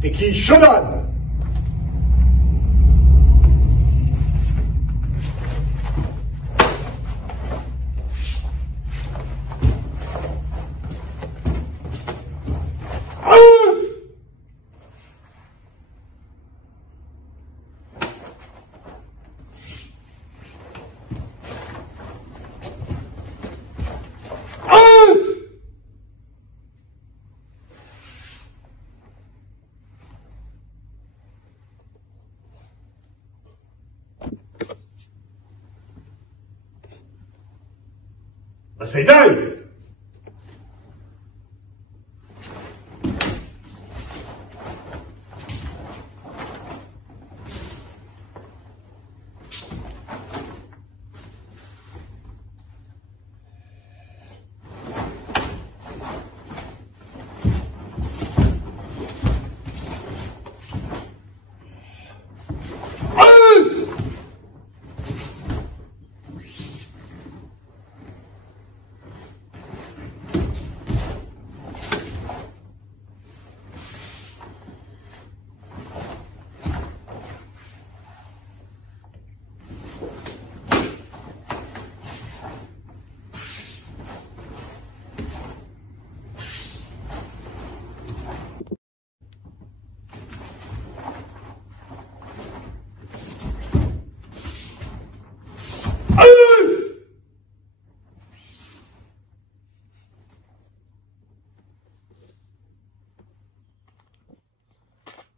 Teki Shodan. Seidai!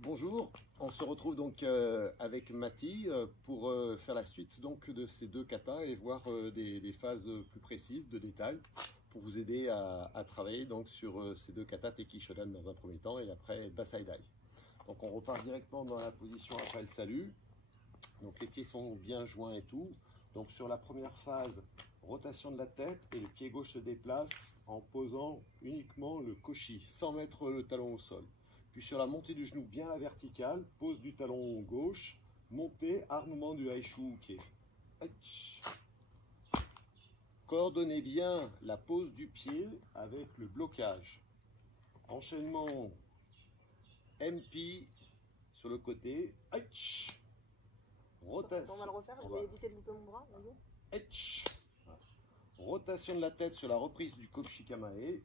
Bonjour, on se retrouve donc avec Mati pour faire la suite donc de ces deux katas et voir des phases plus précises de détail pour vous aider à travailler donc sur ces deux katas Teki Shodan dans un premier temps et après Basaidai. Donc on repart directement dans la position après le salut. Donc les pieds sont bien joints et tout. Donc sur la première phase, rotation de la tête et le pied gauche se déplace en posant uniquement le koshi sans mettre le talon au sol. Puis sur la montée du genou bien à la verticale, pose du talon gauche, montée, armement du Haishu Uke. Coordonnez bien la pose du pied avec le blocage. Enchaînement MP sur le côté. On va le refaire, je vais éviter de louper mon bras. Rotation de la tête sur la reprise du Koshikamae.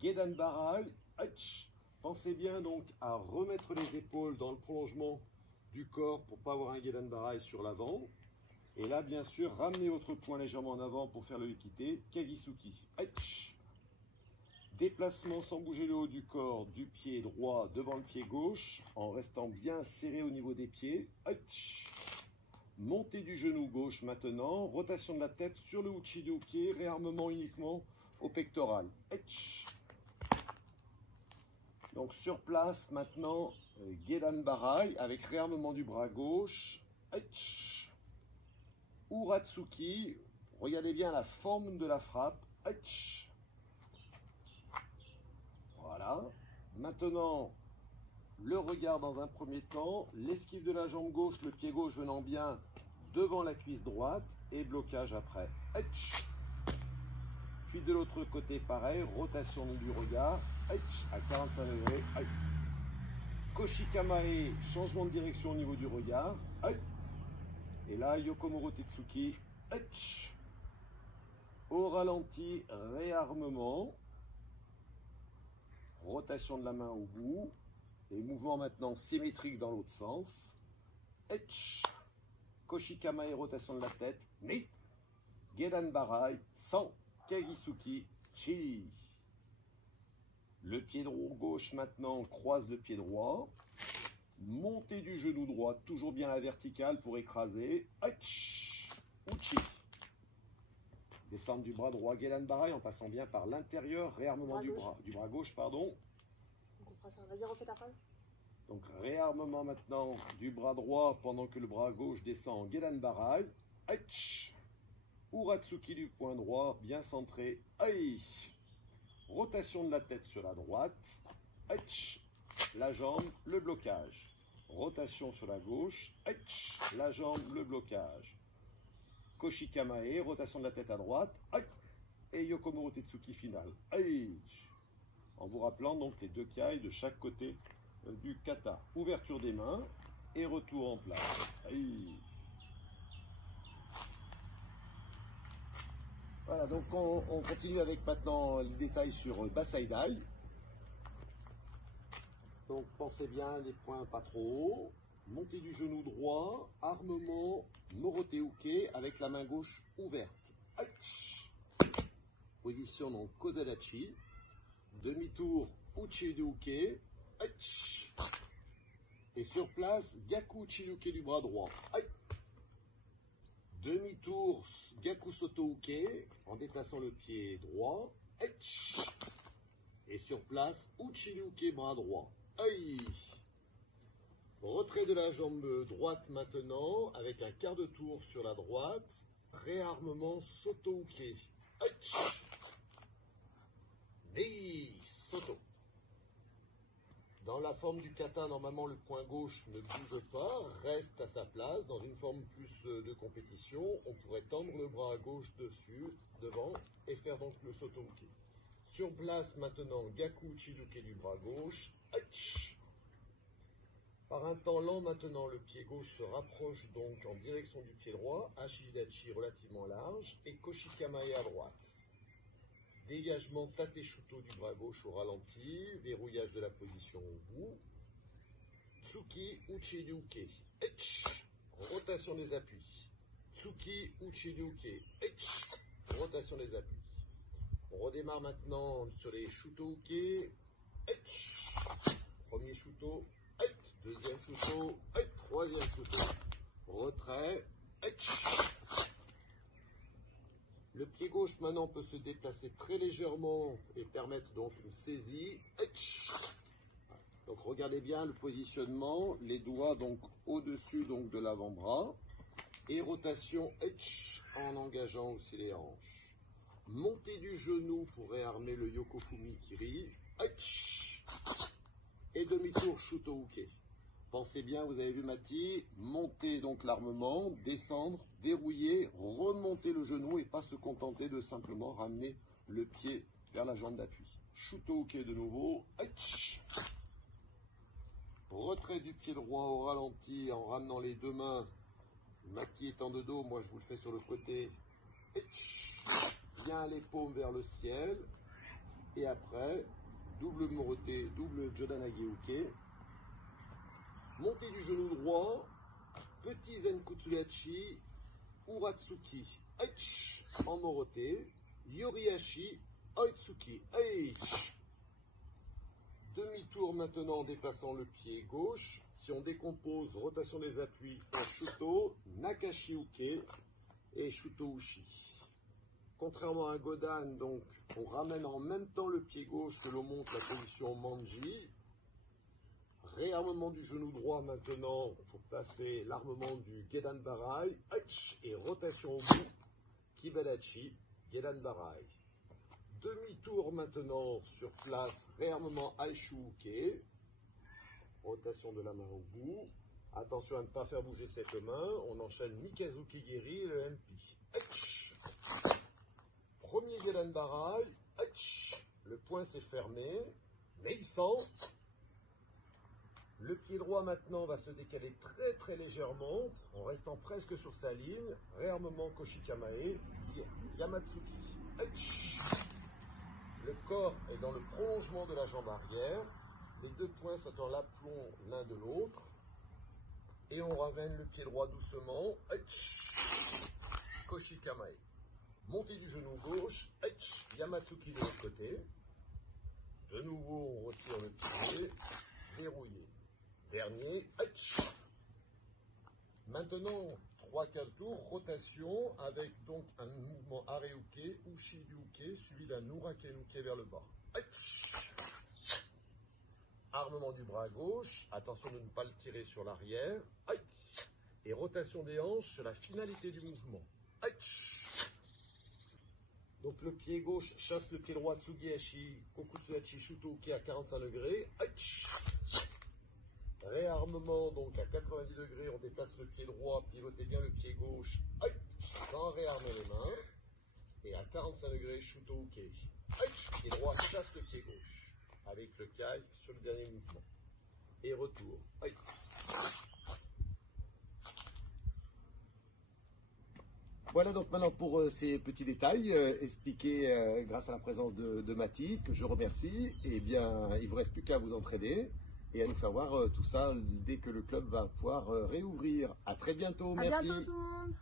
Gedan Barai. Pensez bien donc à remettre les épaules dans le prolongement du corps pour ne pas avoir un Gedan Barai sur l'avant. Et là, bien sûr, ramenez votre poing légèrement en avant pour faire le Ukite, Kagisuki. Déplacement sans bouger le haut du corps du pied droit devant le pied gauche, en restant bien serré au niveau des pieds. Montée du genou gauche maintenant, rotation de la tête sur le Uchidoke, réarmement uniquement au pectoral. Donc sur place maintenant, Gedan Barai avec réarmement du bras gauche. Uratsuki, regardez bien la forme de la frappe. Voilà. Maintenant, le regard dans un premier temps, l'esquive de la jambe gauche, le pied gauche venant bien devant la cuisse droite et blocage après. Puis de l'autre côté, pareil, rotation du regard à 45 degrés. Koshikamae, changement de direction au niveau du regard. Et là, Yokomuro Tetsuki. Au ralenti, réarmement. Rotation de la main au bout. Et mouvement maintenant symétrique dans l'autre sens. Koshikamae, rotation de la tête. Mais Gedan Barai, sans Kagisuki, Chi. Le pied droit gauche maintenant croise le pied droit. Montée du genou droit, toujours bien à la verticale pour écraser. Uchi. Descendre du bras droit, Gedan Barai en passant bien par l'intérieur, réarmement du bras gauche, pardon. Vas-y, refais ta phrase. Donc réarmement maintenant du bras droit pendant que le bras gauche descend en Gedan Barai. Uratsuki du point droit, bien centré. Rotation de la tête sur la droite. La jambe, le blocage. Rotation sur la gauche. La jambe, le blocage. Koshikamae, rotation de la tête à droite. Et Yokomuro Tetsuki final. En vous rappelant donc les deux kai de chaque côté du kata. Ouverture des mains et retour en place. Aïe. Voilà, donc on continue avec maintenant les détails sur Basaidai. Donc pensez bien les points pas trop hauts. Montée du genou droit, armement, Morote Uke avec la main gauche ouverte. Aïe. Position donc Kozadachi. Demi-tour Uchiudu Uke. Aïe. Et sur place, Gaku Uchiudu du bras droit. Aïe. Demi-tour Gaku Soto Uke en déplaçant le pied droit. Aïe. Et sur place, Uchiudu Uke bras droit. Aïe. Retrait de la jambe droite maintenant, avec un quart de tour sur la droite. Réarmement Soto Uke. Aïe. Nei Soto. Dans la forme du kata, normalement le poing gauche ne bouge pas, reste à sa place. Dans une forme plus de compétition, on pourrait tendre le bras gauche dessus, devant, et faire donc le Soto Uke. Sur place maintenant, Gaku Uchiudu du bras gauche. Aïe. Par un temps lent maintenant, le pied gauche se rapproche donc en direction du pied droit, Ashidachi relativement large, et Koshikamae à droite. Dégagement Tate-Shuto du bras gauche au ralenti, verrouillage de la position au bout. Tsuki Uchiudu Uke. Rotation des appuis. Tsuki Uchiudu Uke. Rotation des appuis. On redémarre maintenant sur les Shuto Uke. Premier Shuto. Deuxième Shuto. Troisième Shuto. Retrait. Le pied gauche maintenant peut se déplacer très légèrement et permettre donc une saisie. Donc regardez bien le positionnement, les doigts donc au-dessus donc de l'avant-bras et rotation en engageant aussi les hanches. Montée du genou pour réarmer le Yokofumi Kiri. Et demi-tour Shuto Uke. Pensez bien, vous avez vu Mati, monter donc l'armement, descendre, verrouiller, remonter le genou et pas se contenter de simplement ramener le pied vers la jambe d'appui. Shuto Uke de nouveau. Aïe. Retrait du pied droit au ralenti en ramenant les deux mains. Mati étant de dos, moi je vous le fais sur le côté. Aïe. Bien les paumes vers le ciel. Et après, double Morote, double Jodanage Uke. Montée du genou droit, petit Zenkutsuyachi, Uratsuki, Aichi, en Morote, Yoriashi, Oitsuki, Aichi. Demi-tour maintenant en déplaçant le pied gauche. Si on décompose, rotation des appuis en Shuto, Nakashi Uke et Shuto Ushi. Contrairement à un Godan, donc, on ramène en même temps le pied gauche que l'on monte la position Manji. Réarmement du genou droit maintenant pour passer l'armement du Gedan Barai et rotation au bout, Kibadachi, Gedan Barai. Demi-tour maintenant sur place, réarmement Aishu Uke, rotation de la main au bout. Attention à ne pas faire bouger cette main, on enchaîne Mikazuki Geri et le MP. Premier Gedan Barai, le poing s'est fermé, mais il sent. Le pied droit maintenant va se décaler très très légèrement en restant presque sur sa ligne. Réarmement Koshikamae, Yamatsuki. Le corps est dans le prolongement de la jambe arrière. Les deux poings sont en l'aplomb l'un de l'autre. Et on ramène le pied droit doucement. Koshikamae. Montée du genou gauche. Yamatsuki de l'autre côté. De nouveau, on retire le pied. Verrouillé. Dernier, maintenant 3-4 tours, rotation avec donc un mouvement Areuke, Uchiuke, suivi d'un Urakenuke vers le bas. Armement du bras gauche, attention de ne pas le tirer sur l'arrière, et rotation des hanches sur la finalité du mouvement. Donc le pied gauche chasse le pied droit, Tsugihashi, Kokutsuhachi, Shuto Uke à 45 degrés. Réarmement, donc à 90 degrés, on déplace le pied droit, pivotez bien le pied gauche, sans réarmer les mains. Et à 45 degrés, Shuto Uke. Pied droit chasse le pied gauche, avec le kai sur le dernier mouvement. et retour. Aïe. Voilà donc maintenant pour ces petits détails expliqués grâce à la présence de Mathie, que je remercie. Et bien, il ne vous reste plus qu'à vous entraîner et à nous faire voir tout ça dès que le club va pouvoir réouvrir. À très bientôt, À merci. bientôt tout le monde.